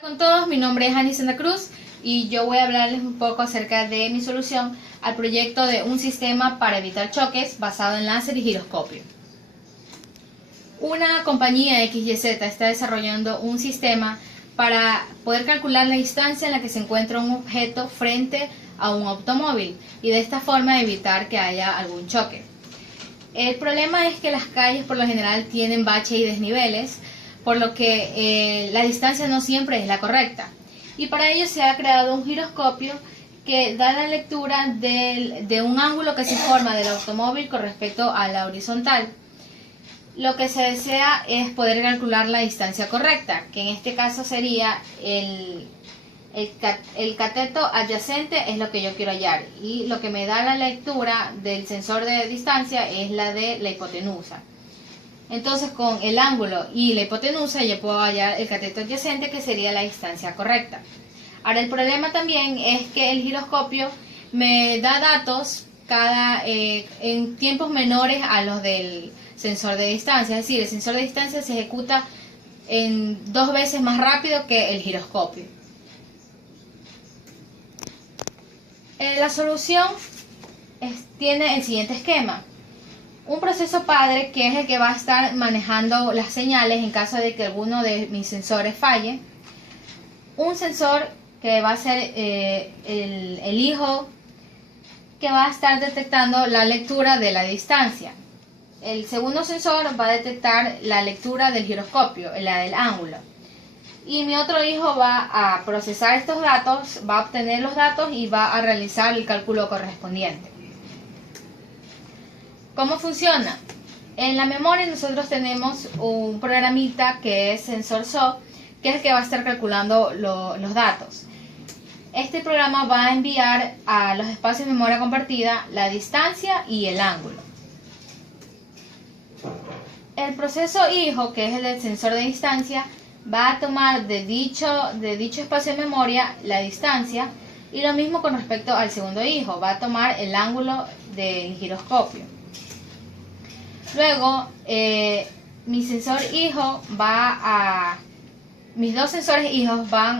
Con todos, mi nombre es Ani Santa Cruz y yo voy a hablarles un poco acerca de mi solución al proyecto de un sistema para evitar choques basado en láser y giroscopio. Una compañía XYZ está desarrollando un sistema para poder calcular la distancia en la que se encuentra un objeto frente a un automóvil y de esta forma evitar que haya algún choque. El problema es que las calles por lo general tienen baches y desniveles, por lo que la distancia no siempre es la correcta. Y para ello se ha creado un giroscopio que da la lectura de un ángulo que se forma del automóvil con respecto a la horizontal. Lo que se desea es poder calcular la distancia correcta, que en este caso sería el cateto adyacente, es lo que yo quiero hallar. Y lo que me da la lectura del sensor de distancia es la de la hipotenusa. Entonces, con el ángulo y la hipotenusa yo puedo hallar el cateto adyacente, que sería la distancia correcta. Ahora, el problema también es que el giroscopio me da datos en tiempos menores a los del sensor de distancia. Es decir, el sensor de distancia se ejecuta en 2 veces más rápido que el giroscopio. La solución tiene el siguiente esquema. Un proceso padre, que es el que va a estar manejando las señales en caso de que alguno de mis sensores falle. Un sensor que va a ser el hijo, que va a estar detectando la lectura de la distancia. El segundo sensor va a detectar la lectura del giroscopio, la del ángulo. Y mi otro hijo va a procesar estos datos, va a obtener los datos y va a realizar el cálculo correspondiente. ¿Cómo funciona? En la memoria nosotros tenemos un programita que es SensorSo, que es el que va a estar calculando los datos. Este programa va a enviar a los espacios de memoria compartida la distancia y el ángulo. El proceso hijo, que es el del sensor de distancia, va a tomar de dicho espacio de memoria la distancia, y lo mismo con respecto al segundo hijo, va a tomar el ángulo del giroscopio. Luego, mis dos sensores hijos van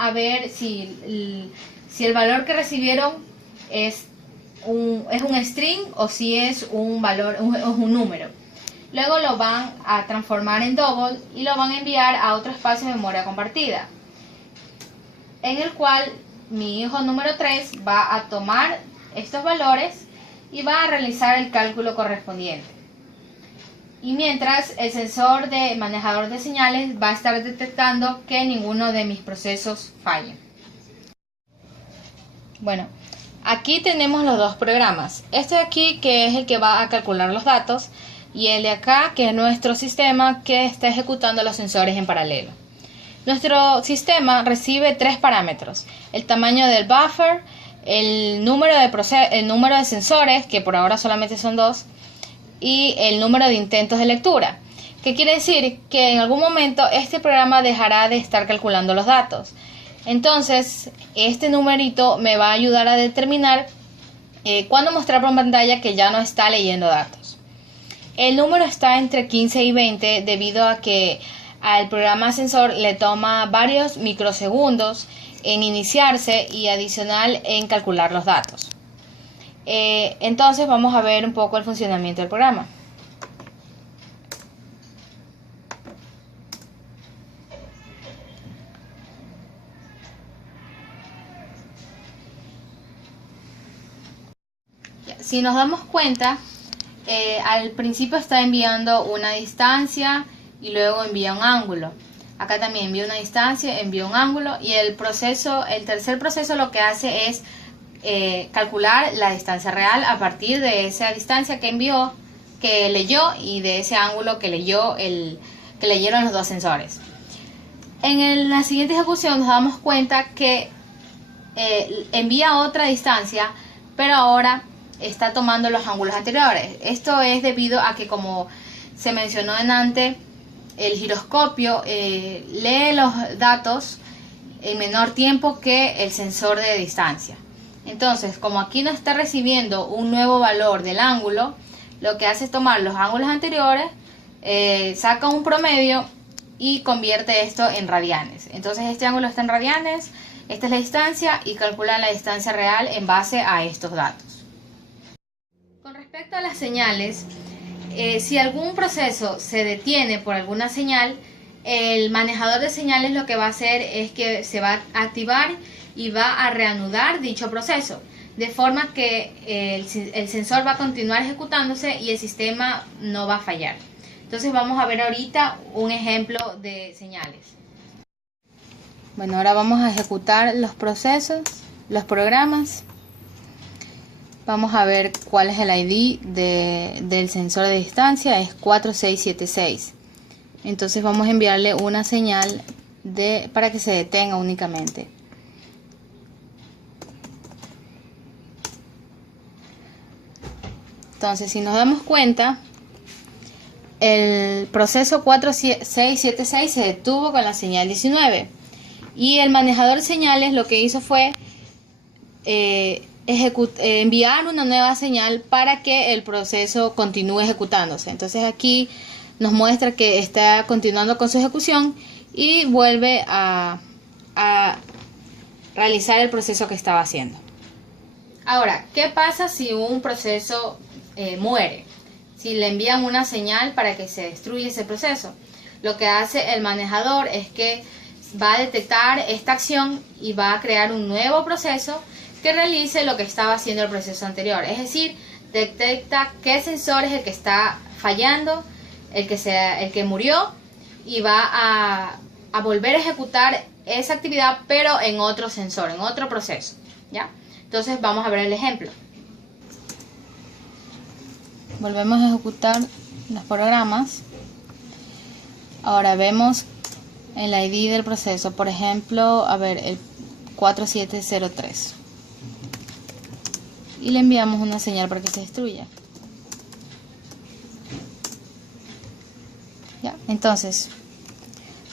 a ver si el valor que recibieron es un string o si es un número. Luego lo van a transformar en double y lo van a enviar a otro espacio de memoria compartida, en el cual mi hijo número 3 va a tomar estos valores y va a realizar el cálculo correspondiente. Y mientras, el sensor de manejador de señales va a estar detectando que ninguno de mis procesos falle. Bueno, aquí tenemos los dos programas. Este de aquí, que es el que va a calcular los datos, y el de acá, que es nuestro sistema que está ejecutando los sensores en paralelo. Nuestro sistema recibe 3 parámetros: el tamaño del buffer, el número de sensores, que por ahora solamente son 2, y el número de intentos de lectura. ¿Qué quiere decir? Que en algún momento este programa dejará de estar calculando los datos. Entonces, este numerito me va a ayudar a determinar cuándo mostrar por pantalla que ya no está leyendo datos. El número está entre 15 y 20 debido a que al programa sensor le toma varios microsegundos en iniciarse y adicional en calcular los datos. Entonces vamos a ver un poco el funcionamiento del programa. Si nos damos cuenta, al principio está enviando una distancia y luego envía un ángulo. Acá también envía una distancia, envía un ángulo, y el tercer proceso lo que hace es calcular la distancia real a partir de esa distancia que leyó, y de ese ángulo que leyeron los dos sensores. En la siguiente ejecución nos damos cuenta que envía otra distancia, pero ahora está tomando los ángulos anteriores. Esto es debido a que, como se mencionó antes, el giroscopio lee los datos en menor tiempo que el sensor de distancia. Entonces, como aquí no está recibiendo un nuevo valor del ángulo, lo que hace es tomar los ángulos anteriores, saca un promedio y convierte esto en radianes. Entonces este ángulo está en radianes, esta es la distancia y calcula la distancia real en base a estos datos. Con respecto a las señales, si algún proceso se detiene por alguna señal, el manejador de señales lo que va a hacer es que se va a activar y va a reanudar dicho proceso, de forma que el sensor va a continuar ejecutándose y el sistema no va a fallar. Entonces vamos a ver ahorita un ejemplo de señales. Bueno, ahora vamos a ejecutar los procesos, los programas. Vamos a ver cuál es el ID del sensor de distancia, es 4676. Entonces vamos a enviarle una señal para que se detenga únicamente. Entonces, si nos damos cuenta, el proceso 4676 se detuvo con la señal 19 y el manejador de señales lo que hizo fue enviar una nueva señal para que el proceso continúe ejecutándose. Entonces aquí nos muestra que está continuando con su ejecución y vuelve a realizar el proceso que estaba haciendo. Ahora, ¿qué pasa si un proceso muere? Si le envían una señal para que se destruya ese proceso, lo que hace el manejador es que va a detectar esta acción y va a crear un nuevo proceso que realice lo que estaba haciendo el proceso anterior. Es decir, detecta qué sensor es el que está fallando, el que murió, y va a volver a ejecutar esa actividad pero en otro sensor, en otro proceso, ¿ya? Entonces vamos a ver el ejemplo. Volvemos a ejecutar los programas. Ahora vemos el ID del proceso, por ejemplo, a ver, el 4703. Y le enviamos una señal para que se destruya. ¿Ya? Entonces,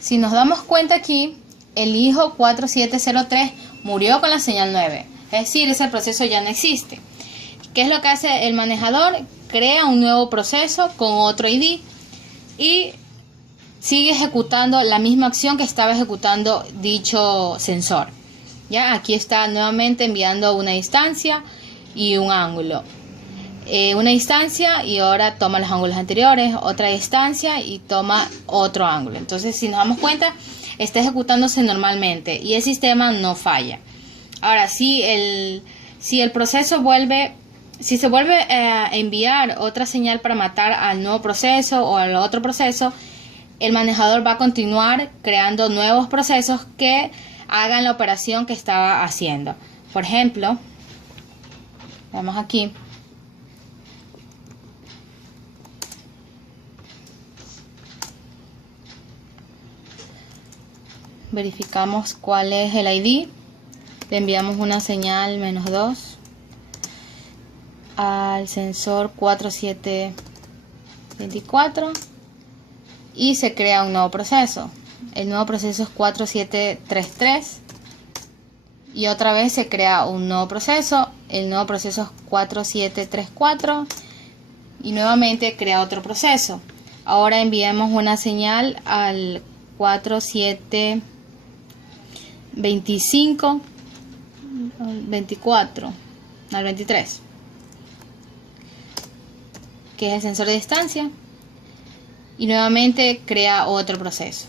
si nos damos cuenta aquí, el hijo 4703 murió con la señal 9. Es decir, ese proceso ya no existe. ¿Qué es lo que hace el manejador? Crea un nuevo proceso con otro ID y sigue ejecutando la misma acción que estaba ejecutando dicho sensor. Ya, aquí está nuevamente enviando una distancia y un ángulo. Una distancia y ahora toma los ángulos anteriores, otra distancia y toma otro ángulo. Entonces, si nos damos cuenta, está ejecutándose normalmente y el sistema no falla. Ahora, si el proceso si se vuelve a enviar otra señal para matar al nuevo proceso o al otro proceso, el manejador va a continuar creando nuevos procesos que hagan la operación que estaba haciendo. Por ejemplo, vamos aquí. Verificamos cuál es el ID. Le enviamos una señal -2 al sensor 4724 y se crea un nuevo proceso. El nuevo proceso es 4733 y otra vez se crea un nuevo proceso. El nuevo proceso es 4734 y nuevamente crea otro proceso. Ahora enviamos una señal al 4725 24 al 23, que es el sensor de distancia, y nuevamente crea otro proceso.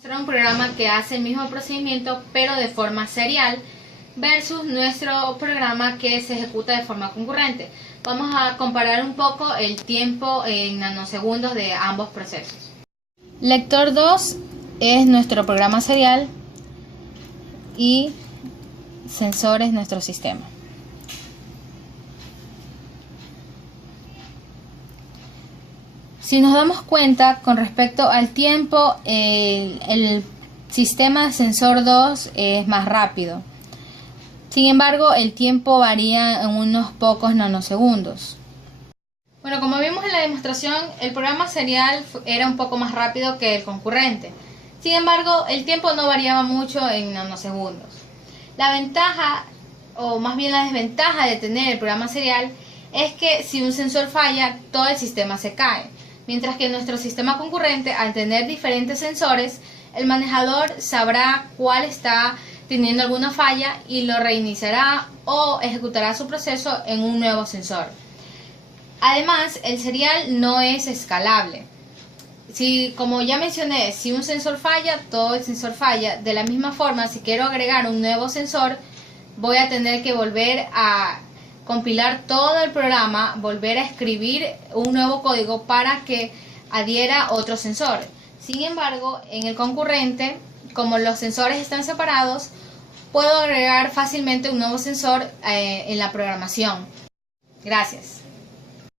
Será un programa que hace el mismo procedimiento pero de forma serial versus nuestro programa que se ejecuta de forma concurrente. Vamos a comparar un poco el tiempo en nanosegundos de ambos procesos. Lector 2 es nuestro programa serial y sensor es nuestro sistema. Si nos damos cuenta con respecto al tiempo, el sistema de sensor 2 es más rápido. Sin embargo, el tiempo varía en unos pocos nanosegundos. Bueno, como vimos en la demostración, el programa serial era un poco más rápido que el concurrente. Sin embargo, el tiempo no variaba mucho en nanosegundos. La ventaja, o más bien la desventaja de tener el programa serial, es que si un sensor falla, todo el sistema se cae. Mientras que en nuestro sistema concurrente, al tener diferentes sensores, el manejador sabrá cuál está teniendo alguna falla y lo reiniciará o ejecutará su proceso en un nuevo sensor. Además, el serial no es escalable. Si, como ya mencioné, si un sensor falla, todo el sensor falla. De la misma forma, si quiero agregar un nuevo sensor, voy a tener que volver a compilar todo el programa, volver a escribir un nuevo código para que adhiera otro sensor. Sin embargo, en el concurrente, como los sensores están separados, puedo agregar fácilmente un nuevo sensor en la programación. Gracias.